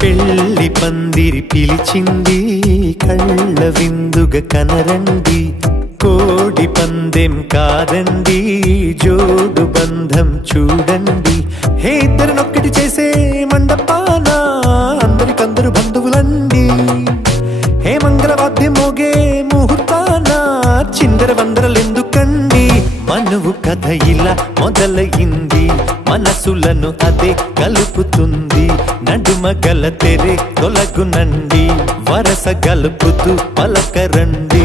పెళ్లి పందిరి పిలిచింది కళ్ళ విందుగా కనరండి, కోడి పందెం కాదండి జోడు బంధం చూడండి. హే ఇద్దరినొక్కటి చేసే మండపాన అందరికందరు బంధువులండి, హే మంగళవాద్యం మోగే ముహూర్తాన చిందర వందరలెందుకండి. మనువు కథ ఇలా మొదలయింది, మనసులను అదే కలుపుతుంది, నడుమ గల తెరే తొలగునండి, వరస గలుపుతూ పలకరండి.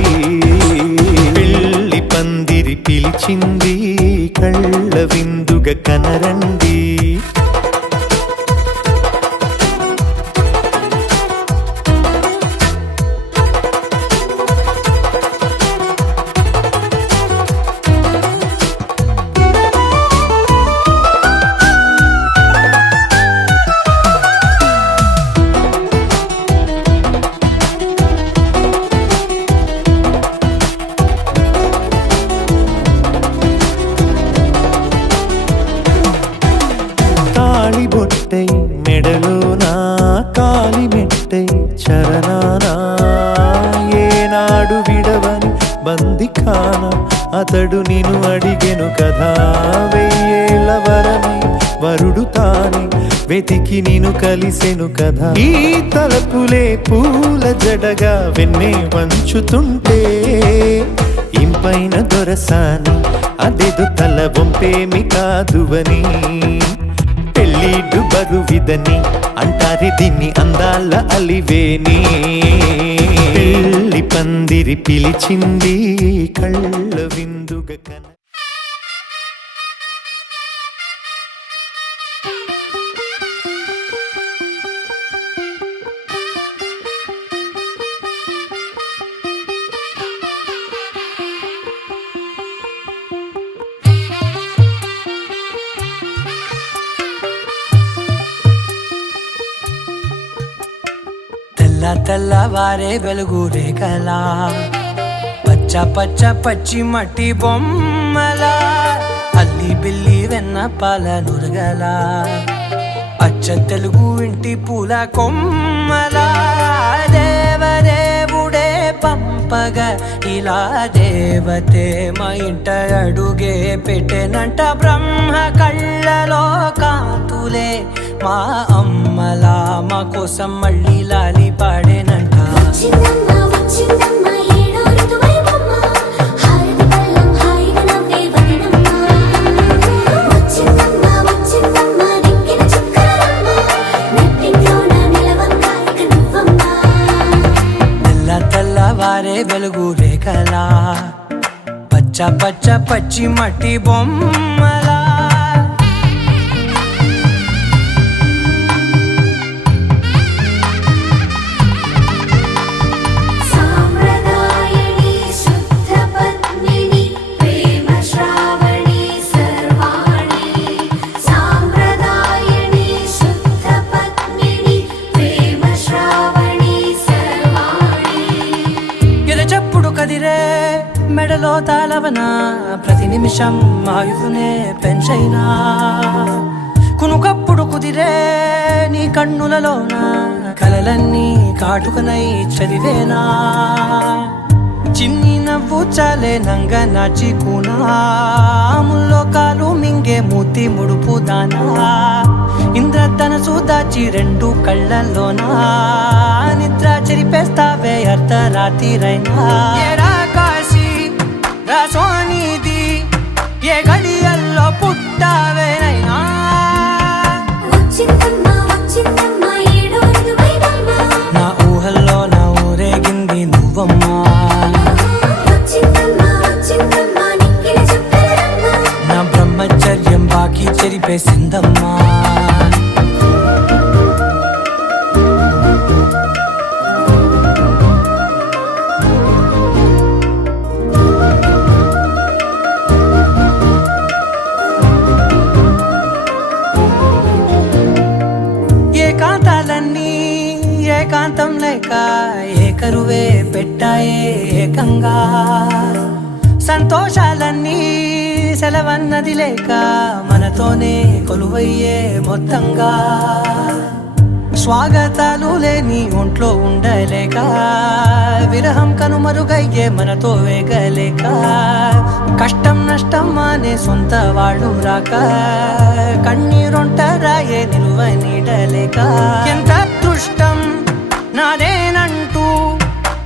పెళ్లి పందిరి పిలిచింది కళ్ళ విందుగా కనరండి. బొట్టై మెడలోనా కాలి మెట్టై చరణానా, ఏనాడు విడవని బందిఖాన అతడు నిన్ను అడిగెను కదా, వెయ్యేళ్ళ వరమై వరుడు తానే వెతికి నిన్ను కలిసెను కదా. ఈ తలపులే పూల జడగా వెన్నే వంచుతుంటే ఇంపైన దొరసాని అదేదో తల వంపేమి కాదువని, పెళ్ళిడు బరువిదని అంటారే దీన్ని అందాల అలివేని. పెళ్లి పందిరి పిలిచింది కళ్ళ విందుగా కన. తెల్లవారే వెలుగు రేఖలా, పచ్చ పచ్చ పచ్చి మట్టి బొమ్మలా, అల్లి బిల్లి వెన్న పాల నురగలా, అచ్చ తెలుగు ఇంటి పూల కొమ్మలా, దేవదేవుడే పంపగా ఇలా దేవతే మా ఇంట అడుగే పెట్టెనంట. బ్రహ్మ కళ్ళలో కాంతులే మా అమ్మలా మా కోసం మళ్ళీ లాలి పాడేనంట. తెల్లవారే వెలుగు రేఖలా, పచ్చ పచ్చ పచ్చి మట్టి బొమ్మలా. కదిరే మెడలో తాళవన ప్రతి నిమిషం ఆయుధునే పెంచైనా, కునుకప్పుడు కుదిరే నీ కన్నులలోన కలలన్నీ కాటుకనై చదివేనా. చిన్ని నవ్వు చాలే నంగ నాచి కూనాముల్లో కాలు మింగే మూతి ముడుపు దానా, ఇంద్రధనసు దాచి రెండు కళ్ళల్లోనా నిద్ర చెరిపేస్తావే అర్ధరాత్రిరైనా. కాశీ రాసోనిది ఏ గడియల్లో పుట్టావేనైనా, నా ఊహల్లో నా ఊరేగింది నువ్వమ్మా, నా బ్రహ్మచర్యం బాకీ చెరిపేసిందమ్మా. ఏకాంతాలన్నీ ఏకాంతం లేక ఏకరువే పెట్టాయే ఏకంగా, సంతోషాలన్నీ సెలవన్నది లేక మనతోనే కొలువయ్యే మొత్తంగా. స్వాగతాలు లేని ఒంట్లో ఉండలేక విరహం కనుమరుగయ్యే మనతో వేగలేక కష్టం నష్టం అనే సొంత వాళ్ళు రాక కన్నీరొంటరాయే నిలువ నీడలేక ఎంత అదృష్టం నాదేనంటూ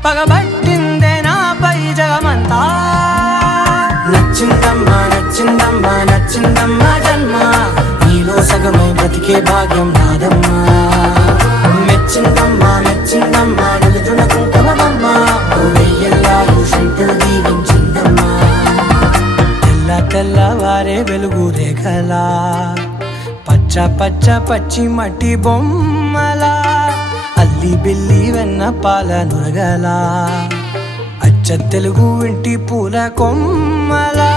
పగబట్టిందే నాపై జగమంతా నచ్చిందమ్మా నచ్చిందమ్మా నచ్చిందమ్మా జన్మ నీలో సగమై బ్రతికే భాగ్యం నాదమ్మా మెచ్చిందమ్మా మెచ్చిందమ్మా నిలుచున కుంకుమమ్మా వెయ్యల్లాలు శంకరు దీవించిందమ్మా తెల్ల తెల్లవారే వెలుగు రేఖలా పచ్చ పచ్చ పచ్చి మట్టి బొమ్మలా అల్లి బిల్లి వెన్న పాల నురగలా అచ్చ తెలుగు ఇంటి పూల కొమ్మలా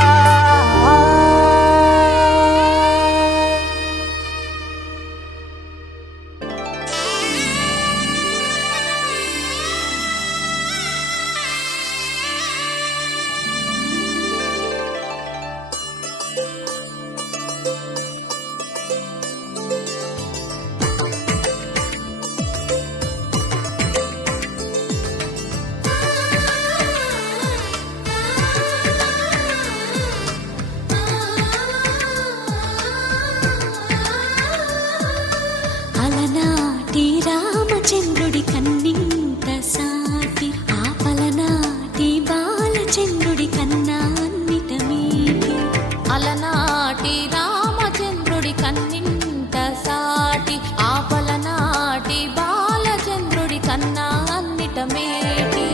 అలనాటి రామచంద్రుడి కన్నింత సాటి ఆపలనాటి బాలచంద్రుడి కన్నా అన్నిట మీటి అలనాటి రామచంద్రుడి కన్నింత సాటి ఆపలనాటి బాలచంద్రుడి కన్నా అన్నిట మేటి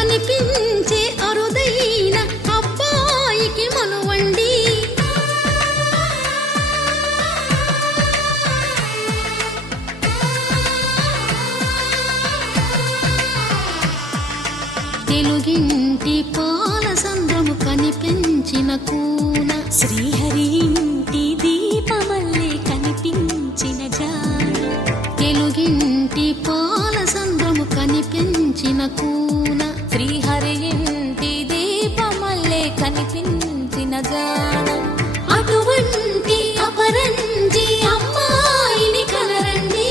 అనిపించే అరుదైన అబ్బాయికి మనువండి తెలుగింటి పాల సంద్రము కనిపించిన కూన శ్రీహరి ఇంటి దీపమల్లే కనిపించిన జాన తెలుగింటి పాల సంద్రము కనిపించిన కూన శ్రీహరి ఇంటి దీపమల్లే కనిపించిన జానం అటువంటి అపరంజి అమ్మాయిని కనరండి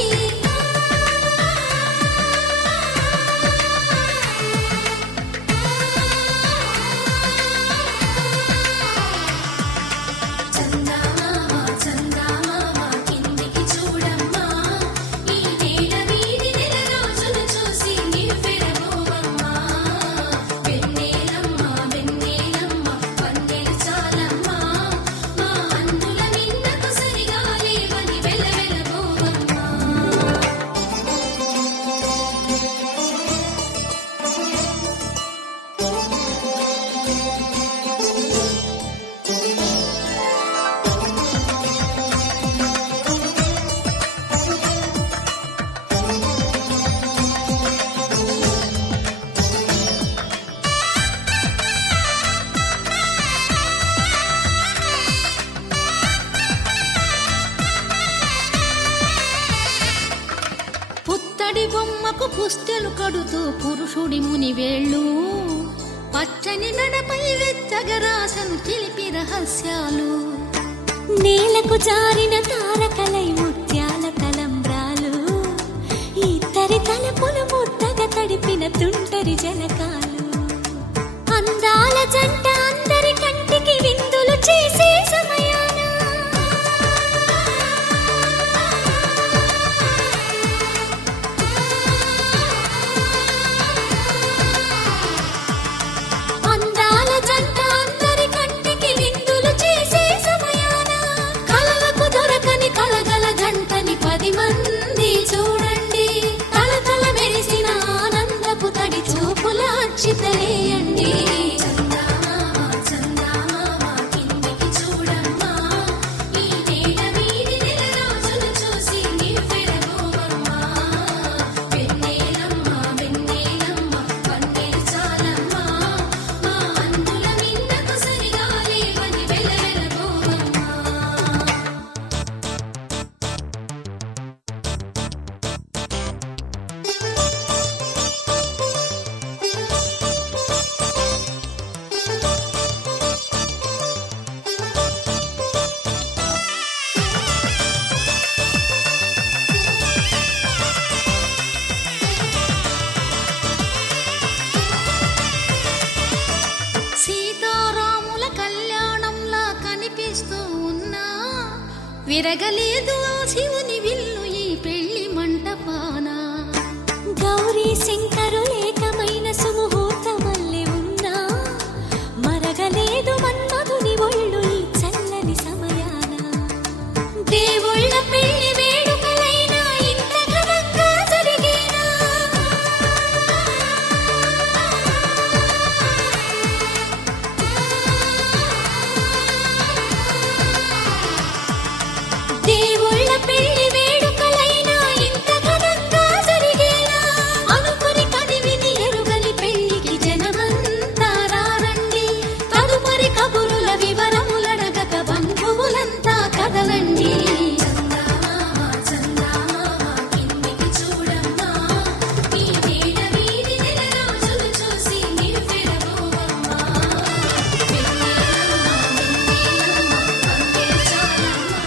కిందికి చూడమ్మా ఈ నేల వీధి నెల రోజులు చూసి నివ్వెరబోవమ్మా వెన్నెలమ్మ వెన్నెలమ్మ వన్నెలు చాలమ్మా మా అందుల నిన్నకు సరిగా లేవని వెలవెలబోవమ్మా పుత్తడి బొమ్మకు పుస్తెలు కడుతూ పురుషుడి ముని వేళ్ళు పచ్చని నడపై వెచ్చగరాసను చిలిపి రహస్యాలు నేలకు జారిన తారకలై ముత్యాల తలంబ్రాలు ఇద్దరి తలపులు ముద్దగా తడిపిన తుంటరి జలకాలు అందాల జంట అందరి కంటికి విందులు చేసే సమయాన అందాల జంట అందరి కంటికి విందులు చేసే సమయాన కలలకు దొరకని కలగల ఎరగలేదు ఆ శివుని విల్లు ఈ పెళ్లి మంటపాన. గౌరీ శంకరు ఏకమైన సుముహూర్తమల్లె ఉన్నా మరగలేదు మన్మధుని ఒళ్ళు ఈ చల్లని సమయాన. దేవుళ్ళ పెళ్లి వేడుకలైనా ఇంత ఘనంగా జరిగేనా? దేవుళ్ళ పెళ్లి వేడుకలైనా ఇంత ఘనంగా జరిగేనా? అనుకుని కదివిని ఎరుగని పెళ్లికి జనమంతా రారండి. తదుపరి కబురుల వివరములడగక బంధువులంతా కదలండి. చందమామ చందమామ కిందికి చూడమ్మా, ఈ వేళ వీధి నెల రోజులు చూసి నిరుపెరగోవమ్మా. వెన్నెలమ్మ వెన్నెలమ్మ అంతే చాలమ్మా.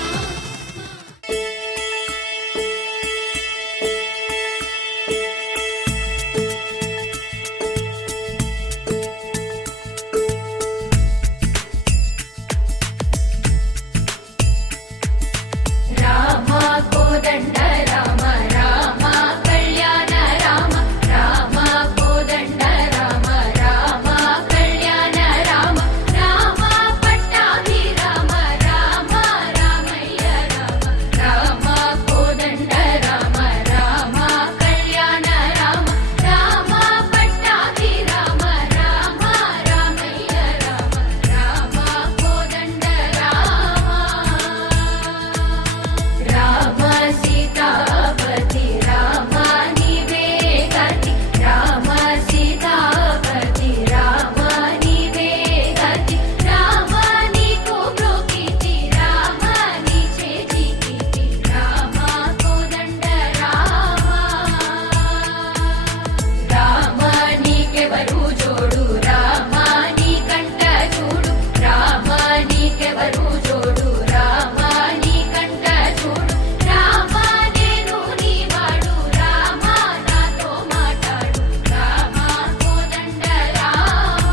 రామ కోదండ రామ రామ కళ్యాణ రామ రామ కోదండ రామ రామ కళ్యాణ రామ రామ పట్టాభి రామ రామ రామయ్య రామ రామ కోదండ రామ రామ కళ్యాణ రామ రామ పట్టాభి రామ రామ రామయ్య రామ రామ కోదండ రామ సీతాపతి రామ నీవే గతి రామ సీతాపతి రామ నీవే గతి రామ నీకు బ్రోకితి రామ నీ చేతికి రామ కోదండ రామ నీకెవరు జోడు రామ నీ కంట చూడు రామ నీకెవరు జోడు రామ నీ కంట చూడు రామ నేను నీ వాడు రామ నాతో మాట్లాడు రామ కోదండ రామ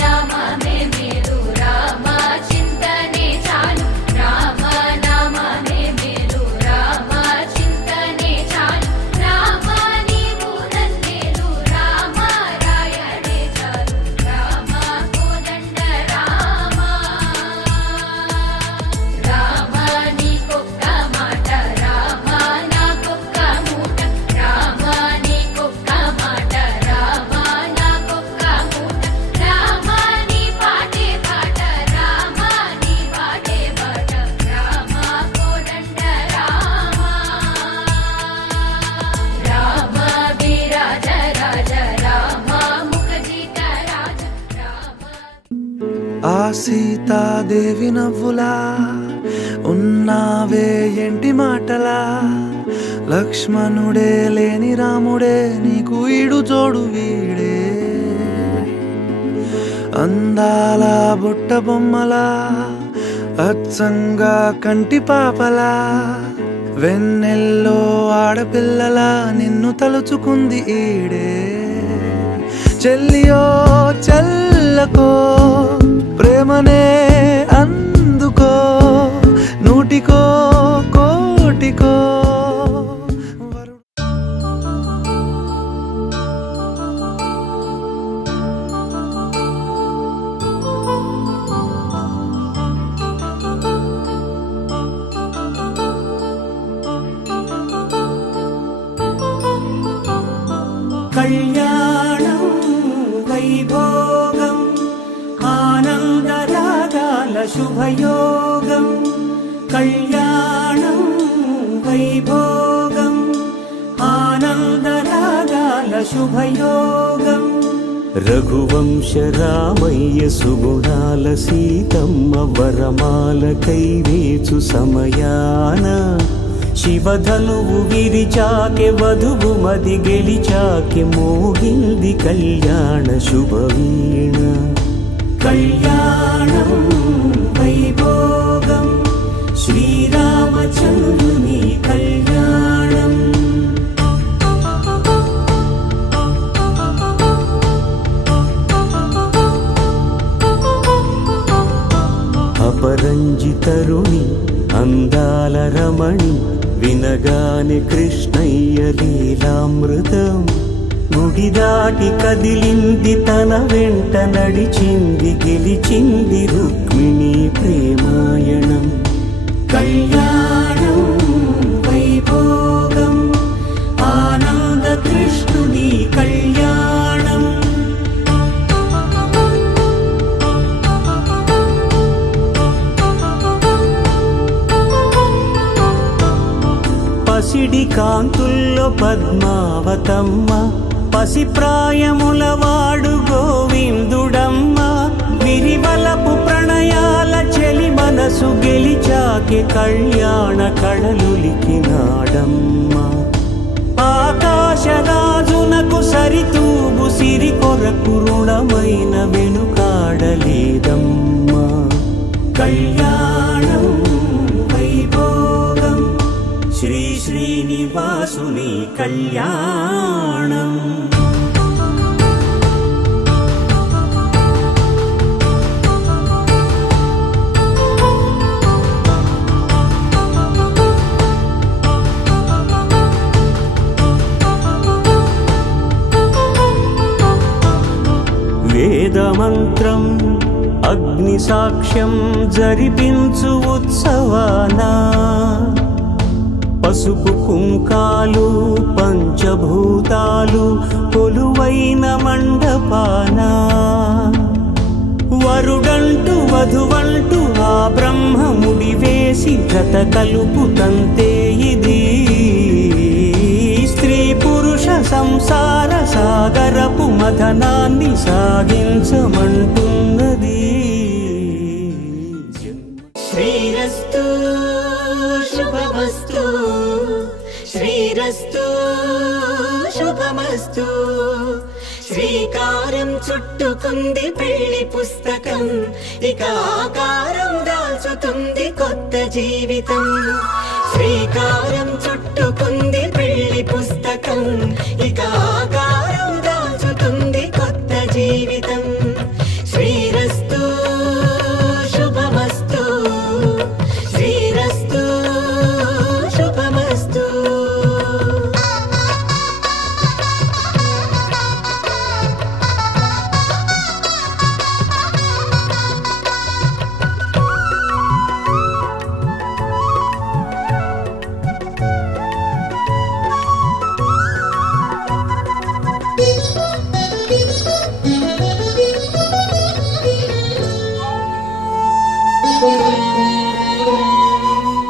నామమే మేలు రామ చింతనే చాలు రామ నామమే మేలు రామ చింతనే చాలు రామ నీవు నన్నేలు రామ రాయడే చాలు రామ కోదండ రామ నీకొక్క మాట రామ నాకొక్క మూట రామ నీకొక్క మాట రామ నాకొక్క మూట రామ నీ పాటే పాట రామ నీ పాటే పాట రామ కోదండ రామ వీరాజ రాజ రామ ముఖజిత రాజ రామ. ఆ సీతాదేవి నవ్వులా ఉన్నావే ఎంటి మాటలా, లక్ష్మణుడే లేని రాముడే నీకు ఈడు జోడు వీడే. అందాల బుట్ట బొమ్మలా అచ్చంగా కంటి పాపలా, వెన్నెల్లో ఆడపిల్లలా నిన్ను తలుచుకుంది ఈడే. చెల్లియో చల్లకో ప్రేమనే అందుకో, నూటికో కోటికో కళ్యాణం వైభోగం ఆనందరాగాల శుభయోగం. కళ్యాణం వైభోగం ఆనందరాగాల శుభయోగం. రఘువంశ రామయ్య సుగుణాల సీతమ్మ వరమాల కైవేచు సమయాన, శివధనువు విరిచాకె వధువు మది గెలిచాకె మోగింది కళ్యాణ శుభవీణ. కళ్యాణం వైభోగం శ్రీరామచంద్రుని కళ్యాణం. వినగానే కృష్ణయ్య లీలామృతం గుడి దాటి కదిలింది తన వెంట నడిచింది గెలిచింది రుక్మిణి ప్రేమాయణం కళ్యాణం వైభోగం ఆనంద కృష్ణుని కళ్యాణం పసిడి కాంతుల్లో పద్మావతమ్మ పసిప్రాయముల వాడు గోవిందుడమ్మ విరివలపు ప్రణయాల చెలి మనసు గెలిచాకే కళ్యాణ కళలులికినాడమ్మ ఆకాశరాజునకు సరితూగు సిరి కొరకు రుణమైన వెనుకాడలేదమ్మా కళ్యాణం వైభోగం శ్రీ శ్రీనివాసుని కళ్యాణం వేదమంత్రం అగ్ని సాక్ష్యం జరిపించు ఉత్సవానా పసుపు కుంకాలు పంచభూతాలు కొలువైన మండపానా వరుడంటూ వధువంటూ ఆ బ్రహ్మముడి వేసి జత కలుపుతంతే ఇది స్త్రీ పురుష సంసార సాగరపు మథనాన్ని సాగించమంటున్నది శ్రీరస్తు శుభమస్తు శ్రీరస్తు శుభమస్తు శ్రీకారం చుట్టుకుంది పెళ్లి పుస్తకం ఇక ఆకారం దాల్చుతుంది కొత్త జీవితం శ్రీకారం చుట్టుకుంది పెళ్లి పుస్తకం ఇక ఆకారం దాల్చుతుంది కొత్త జీవితం శ్రీరస్తు శుభమస్తు శ్రీరస్తు శుభమస్తు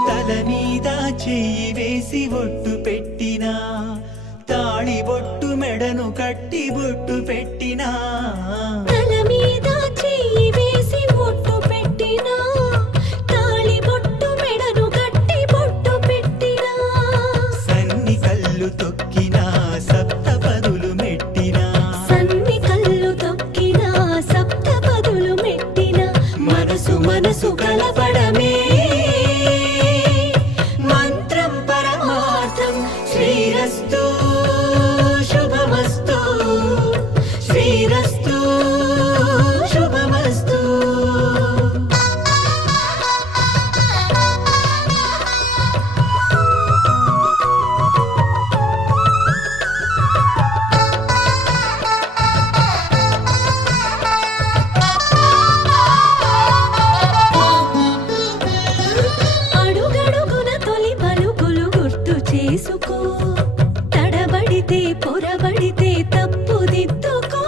తల మీద చెయ్యి వేసి ఒట్టు పెట్టినా తాళి బొట్టు మెడను కట్టి బొట్టు పెట్టినా తల మీద చెయ్యి వేసి ఒట్టు పెట్టినా తాళి బొట్టు మెడను కట్టి బొట్టు పెట్టినా సన్ని కళ్ళు తొక్కినా సప్త పదులు మెట్టినా సన్ని కళ్ళు తొక్కినా సప్త పదులు మెట్టినా మనసు మనసు కలపడమే మంత్రం పరమార్థం శ్రీరస్తు శుభమస్తు శ్రీరస్తు శుభమస్తు అడుగడుగున తొలి పలుకులు గుర్తు చేసుకో తడబడితే పొరబడితే తప్పుదిద్దుకో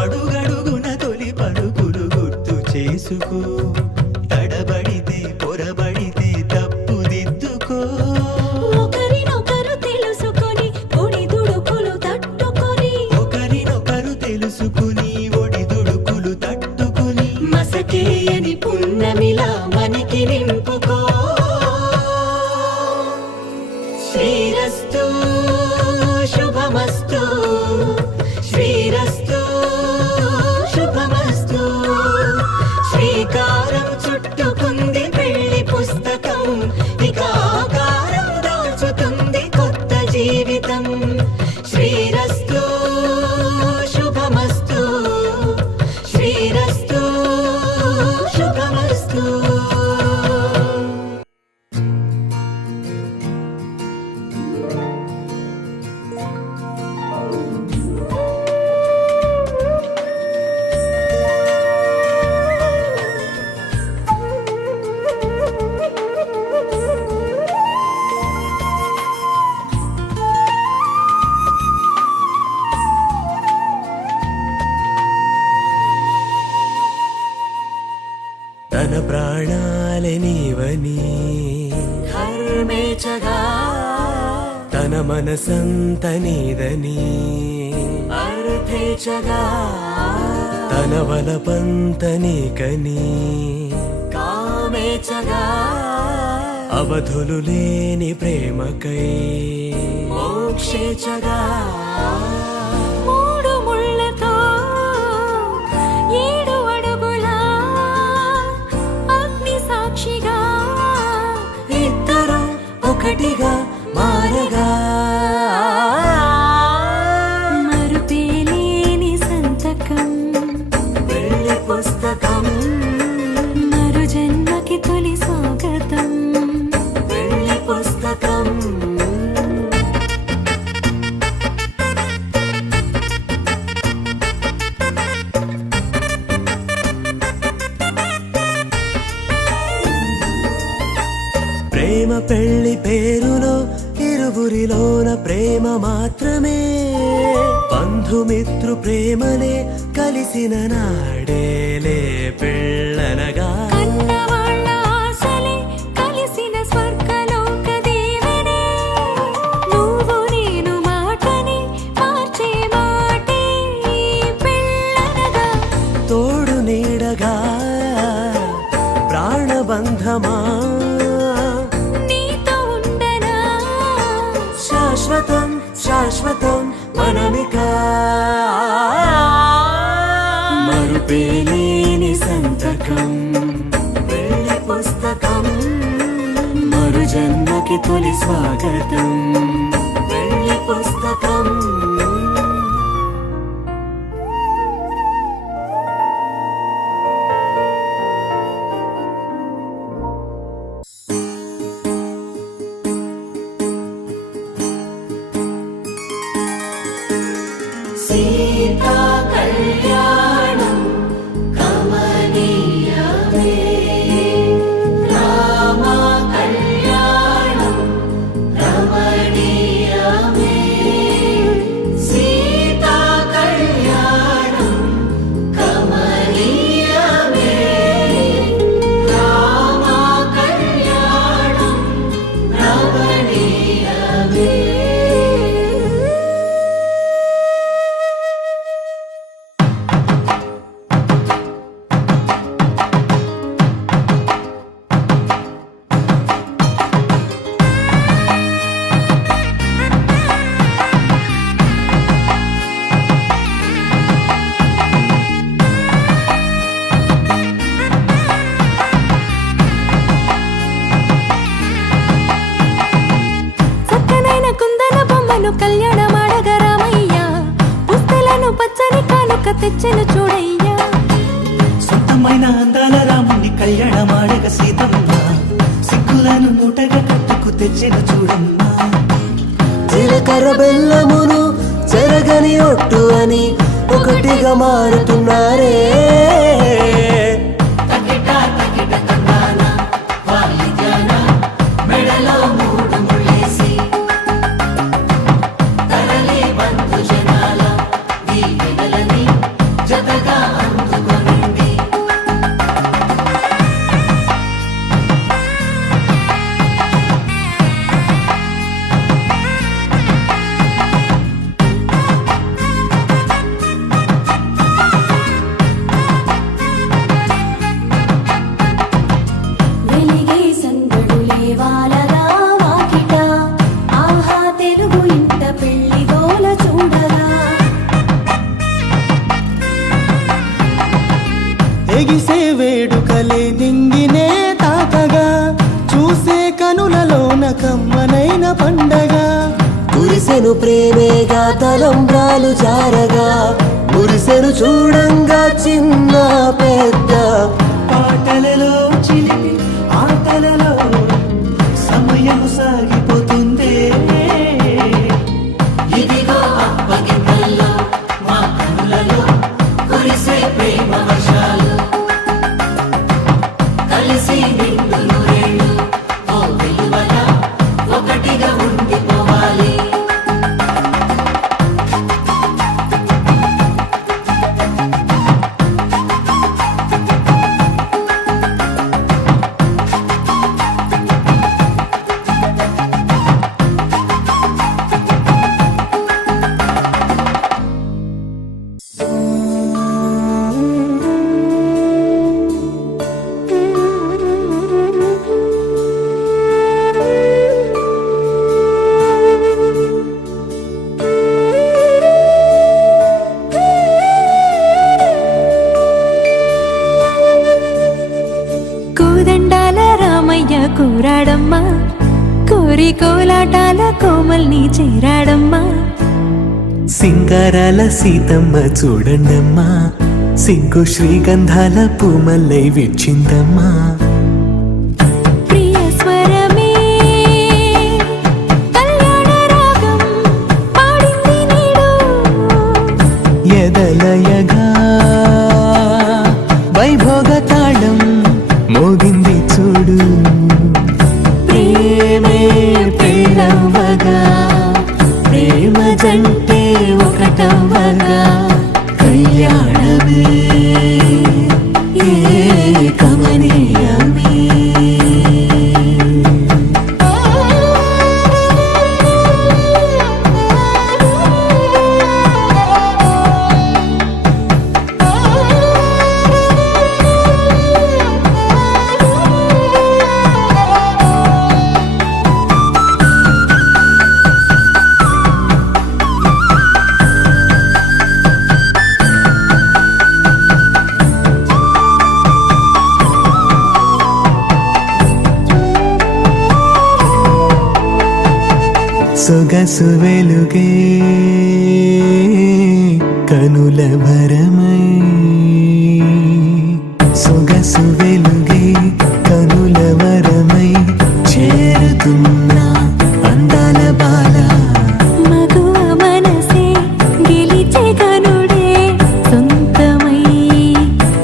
అడుగడుగున తొలి పలుకులు గుర్తు చేసుకో తడబడితే పొరబడితే తప్పుదిద్దుకో ఒకరినొకరు తెలుసుకొని ఒడిదుడుకులు తట్టుకొని ఒకరినొకరు తెలుసుకుని ఒడిదుడుకులు తట్టుకుని మసకేయని పున్నమిలా మనకి నింపుకో శ్రీరస్తు శుభమస్తు శ్రీరస్తు శుభమస్తు శ్రీకారం చుట్టుకుంది పెళ్లి పుస్తకం ఇక ఆకారం దాల్చుతుంది కొత్త జీవితం శ్రీరస్తు శుభమస్తు శ్రీరస్తు శుభమస్తు పేచగా తన మనసంత నీదని అర్థేచగా తన వలపంత నీకని కామేచగా అవధులు లేని ప్రేమకై మోక్షేచగా మూడు ముళ్ళతో 7 అడుగుల అగ్ని సాక్షిగా ఇద్దరు ఒకటిగా మారగా మరుపేలేని సంతకం వెళ్ళి పుస్తకం మరు జన్మకి తొలి స్వాగతం వెళ్ళి పుస్తకం ప్రేమ పెళ్లి పేరులో ఇరువురిలోన ప్రేమ మాత్రమే బంధుమిత్రు ప్రేమలే కలిసిన నాడేలే పెళ్ళనగా కన్నవాళ్ళ ఆశలే కలిసిన స్వర్గలోక దేవుడే నువ్వు నేను మాటని మార్చే మాటే పెళ్ళనగా తోడు నీడగా ప్రాణబంధమా నీతో ఉండనా శాశ్వతం శాశ్వతం మనమిక మరుపేలేని సంతకం వెళ్ళి పుస్తకం మరు జన్మకి తొలి స్వాగతం వెళ్ళి పుస్తకం సీతా కళ్యాణం కమనీయమే రామ కళ్యాణం రమణీయమే సీతా కళ్యాణం కమనీయమే రామ కళ్యాణం రమణీయమే చక్కనైన కుందన బొమ్మను కళ్యాణమాడగా రామయ్య పుస్తలను పచ్చని కానుక తెచ్చెను చూడయ్యా సొంతమైన అందాల రాముని కళ్యాణమాడగ సీతమ్మ సిగ్గులను మూటగా కట్టుకు తెచ్చిన చూడమ్మా జీలకర్ర బెల్లమును చెరగని ఒట్టు అని ఒకటిగా మారుతున్నారే మెడలో 3 ముళ్ళేసి తరలి బంధు జనాల దీవెనలని జతగా అందుకొనండి వెలిగే సందడులే వాలగా వాకిట ఆహా తెలుగు ఇంట పెళ్లి గోల చూడగా ఎగిసే వేడుకలే నింగినే తాకగా చూసే కనులలోన కమ్మనైన పండగ కురిసెను ప్రేమేగా తలంబ్రాలు జారగా మురిసెను చూడంగా చిన్న పెద్ద పాటలలో చిలిపి ఆటలలో సమయం సాగిపోతుందే ఇదిగో అప్పగింతల్లో మా కనులలో కురిసే ప్రేమ వర్షాలు కలిసి నిండులు రేళ్ళు ఓ వెలువల ఒకటిగా ఉండిపోవాలి కోలాటాల కోమల్ని చేరాడమ్మా. సింగారాల సీతమ్మ చూడండమ్మా, సిగ్గు శ్రీగంధాల పూమల్లై విచ్చిందమ్మా. ప్రియ స్వరమే కళ్యాణ రాగం పాడింది నీడు, ఎదలయగా వైభోగ తాళం మోగింది చూడు. ప్రేమే పెళ్ళవగా, ప్రేమ జంటే ఒకటవగా, కళ్యాణమే కమనీయమే. సొగసు వెలుగే కనుల భరమై, సొగసు వెలుగే కనుల వరమై చేరుతున్న అందాల బాల. మగువ మనసే గెలిచే కనుడే సొంతమై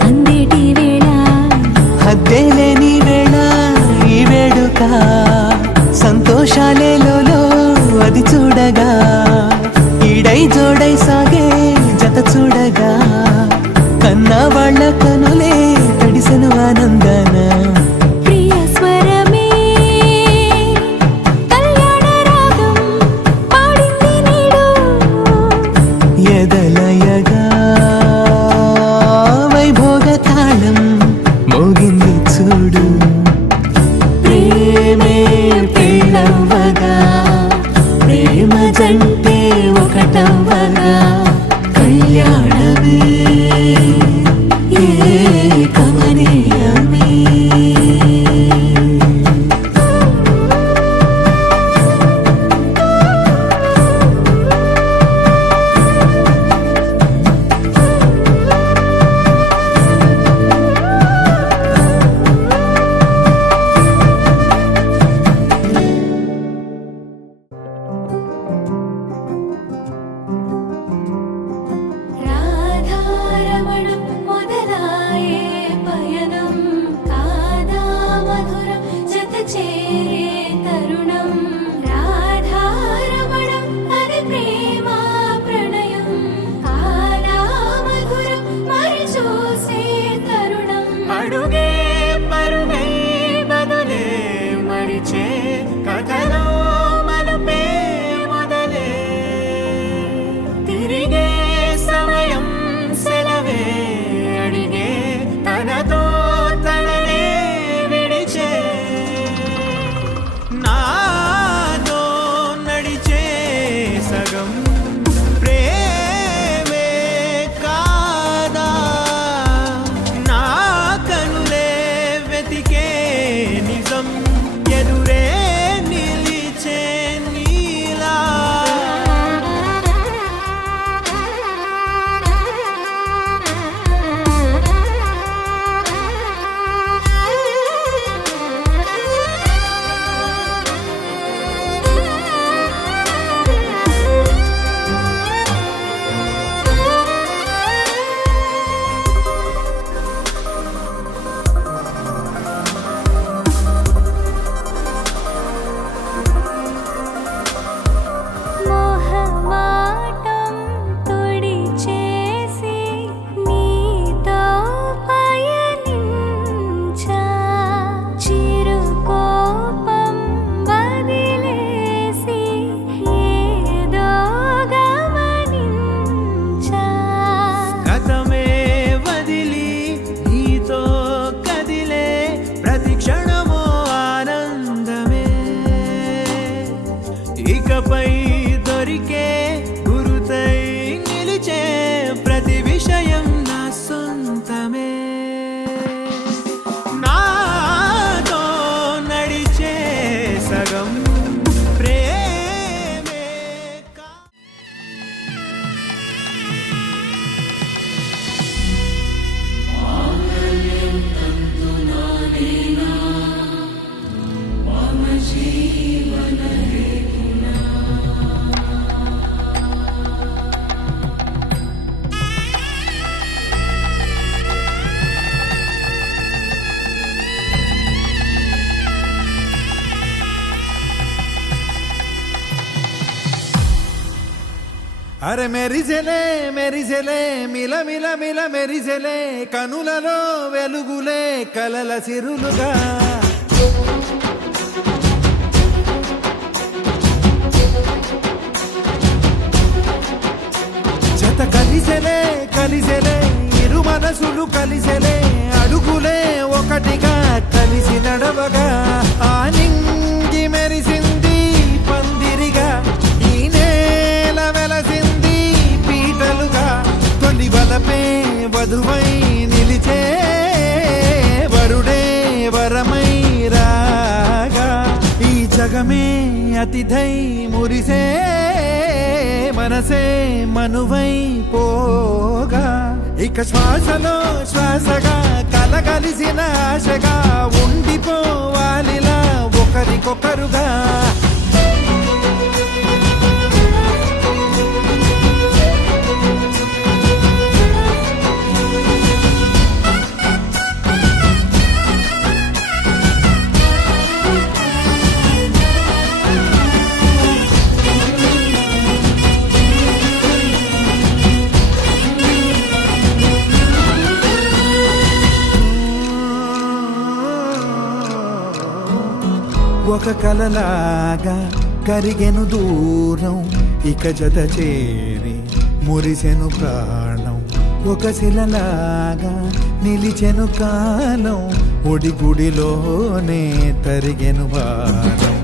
అందేటి వేళ, హద్దేలేని వేళ ఈ వేడుక, సంతోషాలేలో అది చూడగా, ఈడై జోడై సాగే జత చూడగా, కన్నా వాళ్ళ కనులే తడిసెను ఆనందాన. ప్రియ స్వరమే కళ్యాణ రాగం పాడింది నీడు, ఎదలయగా వైభోగ తాళం మోగింది చూడు. ప్రేమే పెళ్ళవగా, ప్రేమ జంటే ఒకటవగా, కళ్యాణమే కమనీయమే. రాధారమణం మొదలాయే పయనం, కాదా మధురం జత చేరే తరుణం. రాధారమణం అది ప్రేమ ప్రణయం, కాదా మధురం మరి చూసే తరుణం. అడుగే పరుగై బదులే మరిచే కథలో మలుపే మొదలే, తిరిగే సమయం సెలవే అడిగే తనతో తననే విడిచే, నాతో నడిచే సగం ప్రేమే కాదా, నా కనులే వెతికే నిజం ఎదురే నిలిచే నీలా. మోహమాటం తొడి చేసి నీతో పయనించా, చిరు కోపం వదిలేసి ఏదో గమనించా. గతమే వదిలి నీతో కదిలే ప్రతి క్షణమో ఆనందమే, ఇకపై దొరికే గురుతై నిలిచే ప్రతి విషయం నా సొంతమే. నాతో నడిచే సగం ప్రేమ అరే మెరిసెలే మెరిసెలే మిల మిల మిల మెరిసెలే కనులలో వెలుగులే కలల సిరులుగా జత కలిసెలే కలిసెలే ఇరు మనసులు కలిసెలే అడుగులే ఒకటిగా కలిసి నడవగా ఆ నింగి మెరిసింది పందిరిగా ఈ నేల వెలసింది పీటలుగా తొలి వలపే వధువై నిలిచే వరుడే వరమై రాగా ఈ జగమే అతిథై మురిసే మనసే మనువై పోగా ఇక శ్వాసలో శ్వాసగా కలగలిసిన ఆశగా ఉండిపోవాలిలా ఒకరికొకరుగా ఒక కలలాగా కరిగెను దూరం ఇక జత చేరి మురిసెను ప్రాణం ఒక శిలలాగా నిలిచెను కాలం ఒడిగుడిలోనే తరిగెను బాణం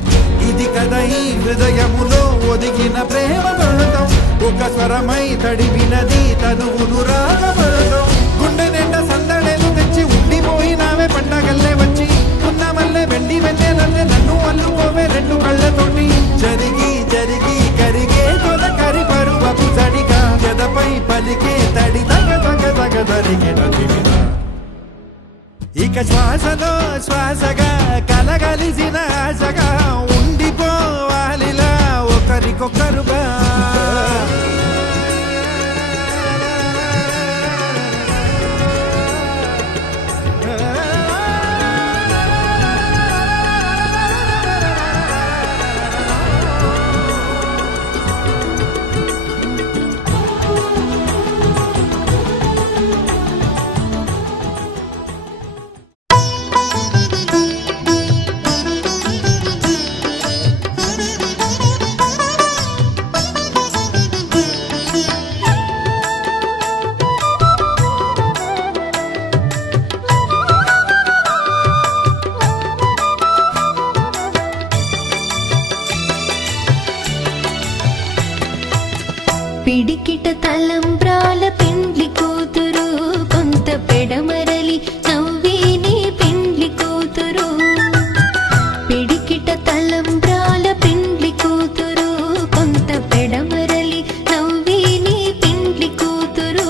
ఇది కదా ఈ హృదయములో ఒదిగిన ప్రేమ బంధం ఒక స్వరమై తడివినది తనువును రాగబంధం గుండె నిండా సందడేలు తెచ్చి ఉండిపోయినావే పండగల్లే వచ్చి ఉన్న మల్లె వెండి వెన్నెలల్లే నన్ను అల్లుకోవే రెండు కళ్ళతోటి జరిగి జరిగి కరిగే తొల కరి పరువపు జడిగా ఎదపై పలికే తడి తగ తగ తగ తరిగిన దివిన ఇక శ్వాసలో శ్వాసగా కలగలిసిన ఆశగా ఉండిపోవాలిలా ఒకరికొకరుగా పిడికిట తలంబ్రాల పెండ్లి కూతురు కొంత పెడమరలి నవ్విని పెండ్లి కూతురు పిడికిట తలంబ్రాల పెండ్లి కూతురు కొంత పెడమరలి నవ్విని పెండ్లి కూతురు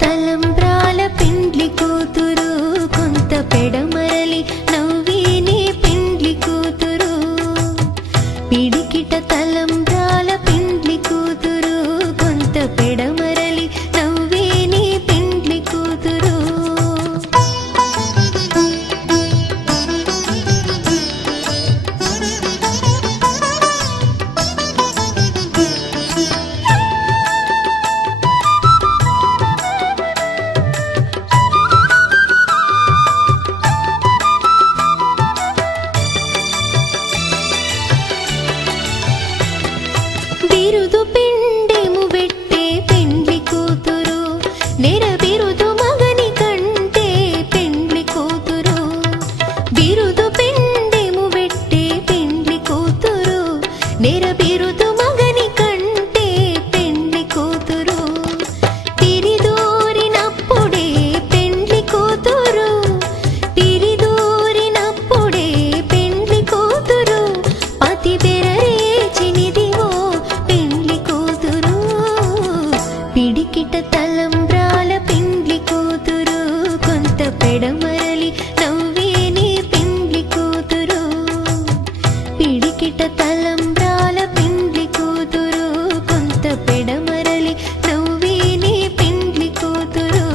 తలంబ్రాల పెండ్లి కూతురు కొంత పెడమరలి నవ్విని పెండ్లి కూతురు పిడికిట తలంబ్రాల పెండ్లి కూతురు కొంత పెడమరలి నవ్విని పెండ్లి కూతురు పిడికిట తలంబ్రాల పెండ్లి కూతురు కొంత పెడమరలి నవ్వే నీ పెండ్లి కూతురు పిడికిట తలంబ్రాల పెండ్లి కూతురు కొంత పెడమరలి నవ్వే నీ పెండ్లి కూతురు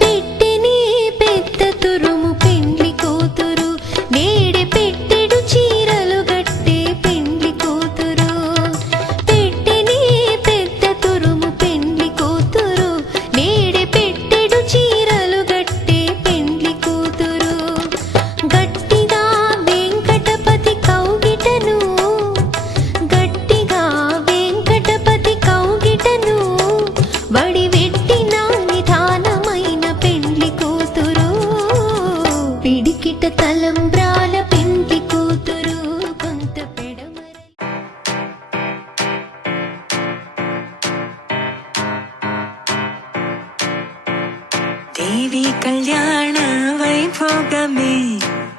పెట్టెని పెద్ద తురుము పెండ్లి కూతురు నేడే పెట్టెడు చీరలు గట్టే పెండ్లి కూతురు పెట్టెని పెద్ద తురుము పెండ్లి కూతురు నేడే పెట్టెడు చీరలు గట్టే పెండ్లి కూతురు గట్టిగా వెంకటపతి కౌగిటను గట్టిగా వెంకటపతి కౌగిటను వడివెట్టిన నిధానమైన పెండ్లి కూతురు పిడికిట తలంబ్రాల పెండ్లి కూతురు కొంత పెడమర దేవి కళ్యాణ వైభోగమే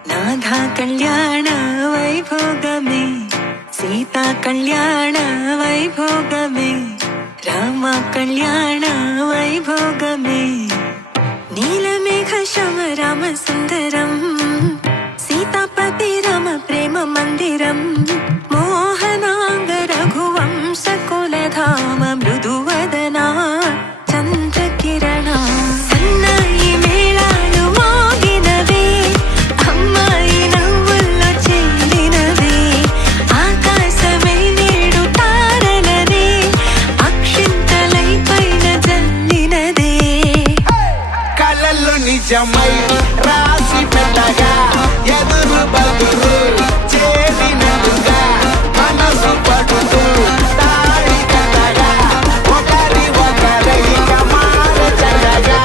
నాథ కళ్యాణ వైభోగమే సీతా కళ్యాణ వైభోగమే రామ కళ్యాణ వైభోగమే నీలమేఘ శమ రామ సుందరం సీతాపతి రామ ప్రేమ మందిరం మోహనాంగ రఘువంశ కులధామ మృదువదనా చంద్రకిరణ సన్నాయి మేళాలు మోగినవే అమ్మాయి నవ్వుల్లో చెల్లినవే ఆకాశమై నేడు తారలనే అక్షింతలై పైన జల్లినదే కలలు నిజమై రాసి పెట్టగా ఎదురు బదురు చేసినట్టుగా మనసు పడుతూ తాళి కట్టగా ఒకరి ఒకరిక మారచగా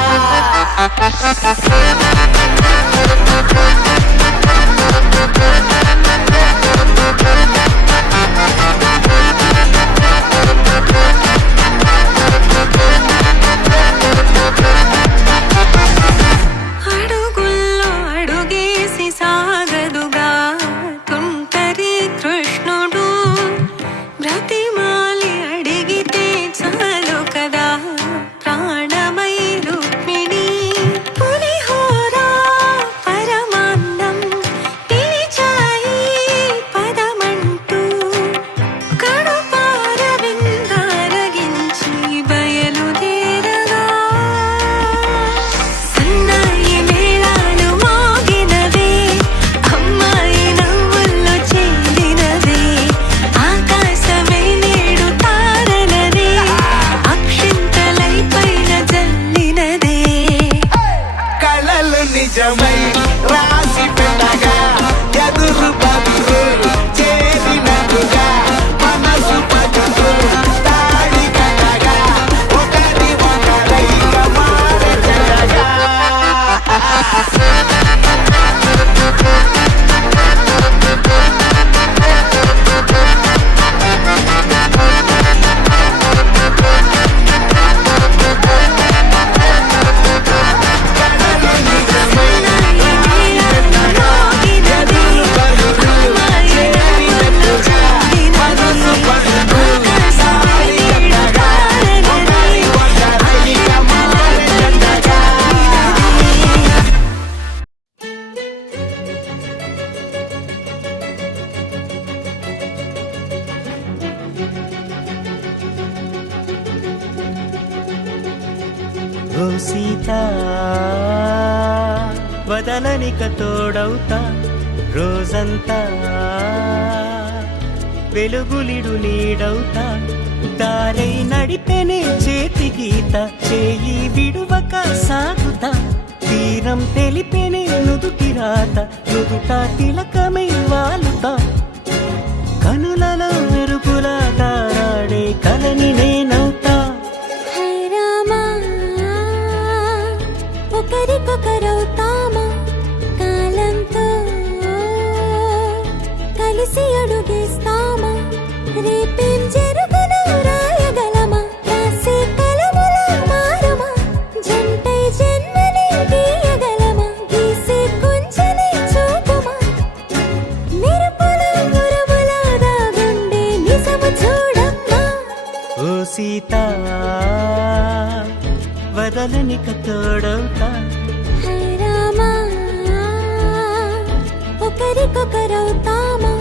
అడుగుల్లో అడుగేసి సాగదుగా తుంటరి కృష్ణుడు బ్రతిమాలి అడిగితే చాలు కదా ప్రాణమై రుక్మిణి పులిహోర పరమాన్నం పిలిచాయి పదమంటూ కడుపార విందారగించి బయలుదేరగా సన్నాయి మేళాలు మోగినవే అమ్మాయి నవ్వుల్లో చెందినవే ఆకాశమై నేడు తారలనే అక్షింతలై పైన జల్లినదే కలలు నిజమై రాసి పెట్టగా ఎదురు బదురు చేసినట్టుగా మనసు పడుతూ తాళి కట్టగా ఒకరి ఒకరిక మారచగా ఓ సీత వదలనిక తోడవుతా రోజంతా వెలుగులిడు నీడవుతా దారై నడిపెనే చేతి గీత చేయి విడువక సాగుతా తీరం తెలిపెనే నుదుటి రాత నుదుట తిలకమై వాలుతా కనులలో మెరుపులా తారాడే కలని నేనవుతా హై రామా ఒకరికొకరవుతామా కాలంతో సీత వదలనిక తోడవుతా హై రామా ఒకరికొకరవుతామా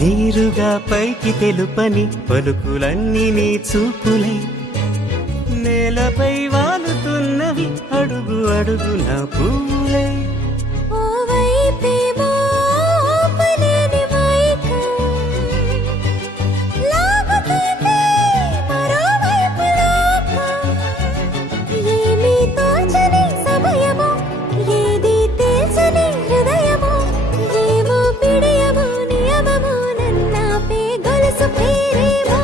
నీరుగా పైకి తెలుపని పలుకులన్నీ నీ చూపులై నేలపై వాలుతున్నవి అడుగు అడుగు నా పూలై ఓ వైపేమో ఆపలేని మైకం లాగుతుంది మరోవైపు లోకం ఏమీ తోచని సమయమో ఏది తేల్చని హృదయమో ఏమో పిడియమో నియమమో నన్నాపే గొలుసు పేరేమో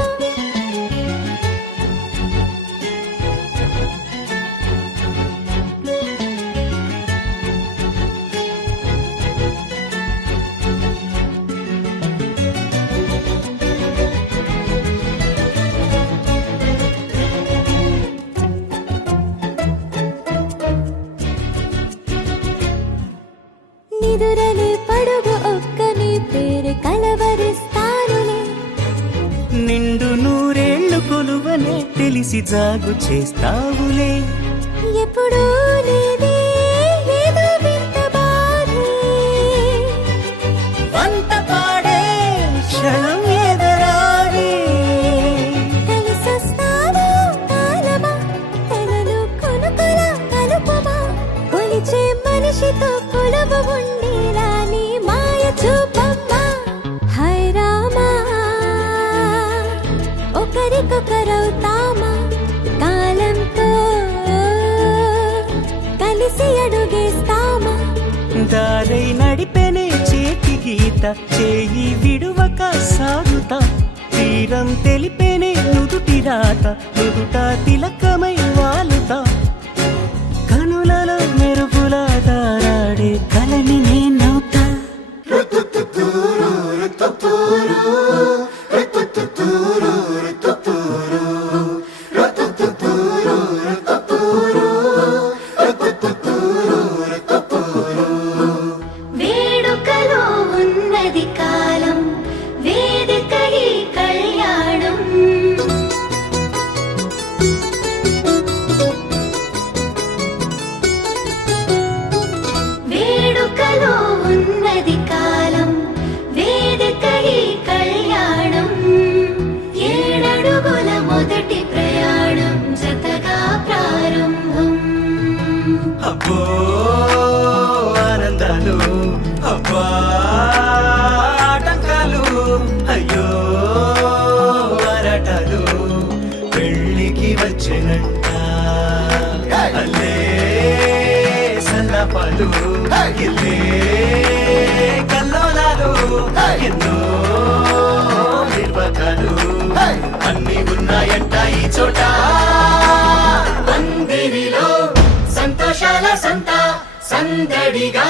నిదురలే పడుగు ఒక్కని పేరు కలవరిస్తానులే నిండు నూరేళ్లు కొలువనే తెలిసి జాగు చేస్తావులే ఎప్పుడూ లేదే ఏదో వింత బాధే వంట పాడే క్షణం ఎదురాడే కలిసొస్తావో కాలమా కలలు కొనుకొల కలుపమా కొలిచే మనిషితో కొలువు ఉండేలా నీ మాయ చూపమ్మా హై రామా ఒకరికొకరవుతామా కాలంతో కలిసి అడుగేస్తామా దారై నడిపెనే చేతి గీత చేయి విడువక సాగుతా తీరం తెలిపెనే నుదుటి రాత నుదుట తిలకమై వాలుతా కనులలో మెరుగుల దారాడే కలని నేనవుతా వేడుకలో ఉన్నది కాలం వేదిక ఈ కళ్యాణం వేడుకలో ఉన్నది కాలం వేదిక ఈ కళ్యాణం ఏడడుగుల మొదటి ప్రయాణం జతగా ప్రారంభం అబ్బో ఆనందాలు అబ్బా ఆటంకాలు అయ్యో ఆరాటాలు పెళ్ళికి వచ్చినంట అల్లే సన్నపాలు ఇల్లే కల్లోలాలు ఎన్నో నిర్వకాలు అన్ని ఉన్నాయంట ఈ చోట పందిరిలో సంతోషాల సంత సందడిగా